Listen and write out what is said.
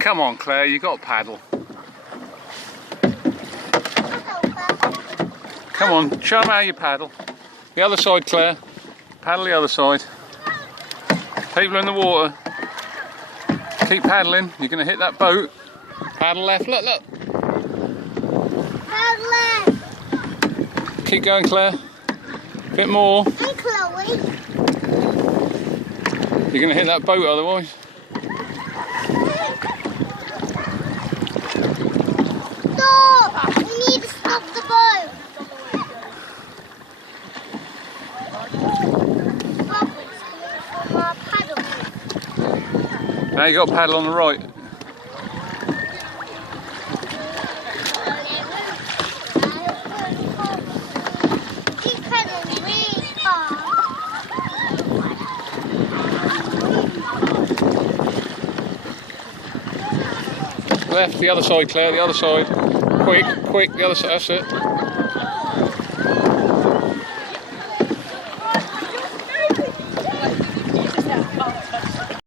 Come on, Claire, you got to paddle. Come on, show them how you paddle. The other side, Claire. Paddle the other side. People in the water. Keep paddling. You're going to hit that boat. Paddle left. Look, look. Paddle left. Keep going, Claire. A bit more. And Chloe. You're going to hit that boat otherwise. Stop! We need to stop the boat. Bubbles coming from our paddle. Now you got to paddle on the right. Keep paddling really fast. Left, the other side, Claire, the other side. Quick, quick, the other side, that's it.